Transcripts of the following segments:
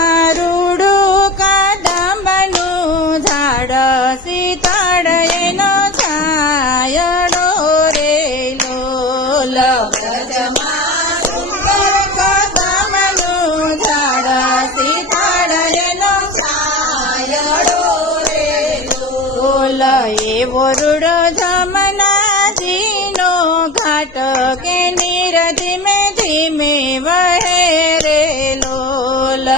રાજમારુડું કાદંબનું ઝાડ શીતળ એનો છાયડો રે લોલ કાદંબનું ઝાડ શીતળ એનો છાયડો રે લોલ એવો રૂડો જમનાજીનો ઘાટ કે નીર ધીમે ધીમે વહે રે લોલ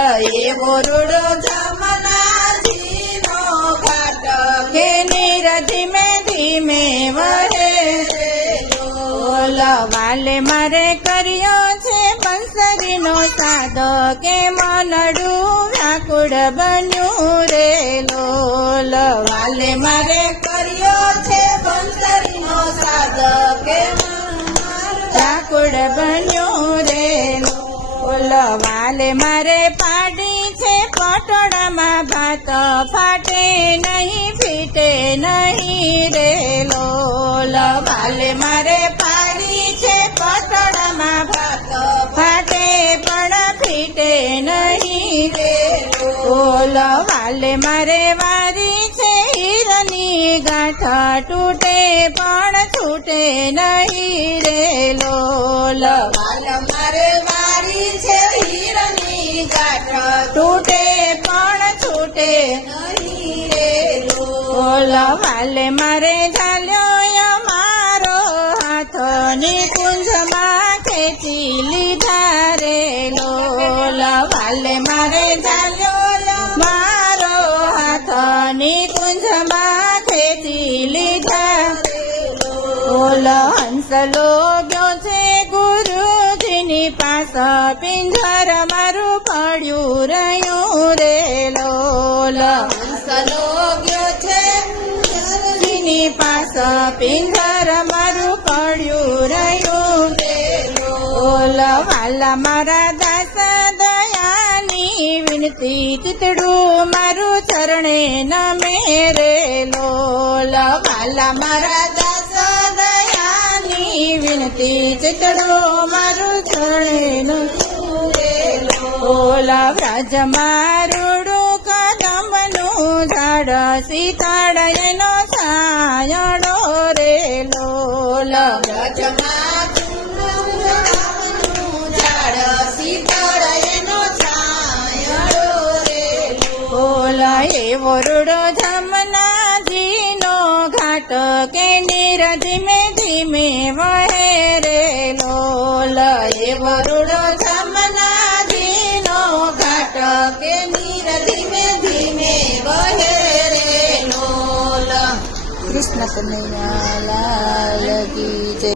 એવો રૂડો જમનાજીનો ઘાટ કે નીર ધીમે ધીમે વહે રે લોલ વાલે મારે કર્યો છે બંસરીનો સાદ કે મનડું વ્યાકુળ બન્યું રે લોલ વાલે મારે કર્યો છે બંસરીનો સાદ કે વ્યાકુળ બન્યું રે લોલ વાલે મારે પાડી છે પટોળામાં ભાત ફાટે નહીં ફીટે નહીં રે લોલ વાલે મારે પાડી છે પટોળામાં ભાત ફાટે પણ ફીટે નહીં રે લોલ વાલે મારે વારી છે હીરની ગાંઠ તૂટે પણ છૂટે નહીં રે લોલ વાલ મારે વારી છે હીરની ગાંઠ તૂટે પણ છૂટે નહીં રે લોલ વાલે મારે ઝાલ્યો મારો હાથ ની કુંજમાં ખેંચી લીધા રે લોલ વાલે મારે ઝાલ્યો મારો હાથ ની કુંજમાં ખેંચી લીધા લોલ હંસલો ગયો છે ગુરુજીની પાસ પિંજર મારું પડ્યું રહ્યું રે લોલ હંસલો ગયો છે ગુરુજીની પાસ પિંજર મારું પડ્યું રહ્યું રે લોલ વાલા મારા દાસ દયાની વિનતી ચિતડું મારું ચરણે નમે રે લોલ વાલા મારા દાસ દયાની વિનતી ચિતડું મારું ચરણે નમે રે લોલ વ્રજમારુડું કદંબનું ઝાડ શીતળ એનો છાયડો રે લોલ એવો રૂડો જમનાજીનો ઘાટ કે નીર ધીમે ધીમે વહે રે લોલ એવો રૂડો જમનાજીનો ઘાટ કે નીર ધીમે ધીમે વહે રે લોલ કૃષ્ણ કનૈયા લાલ કી જય।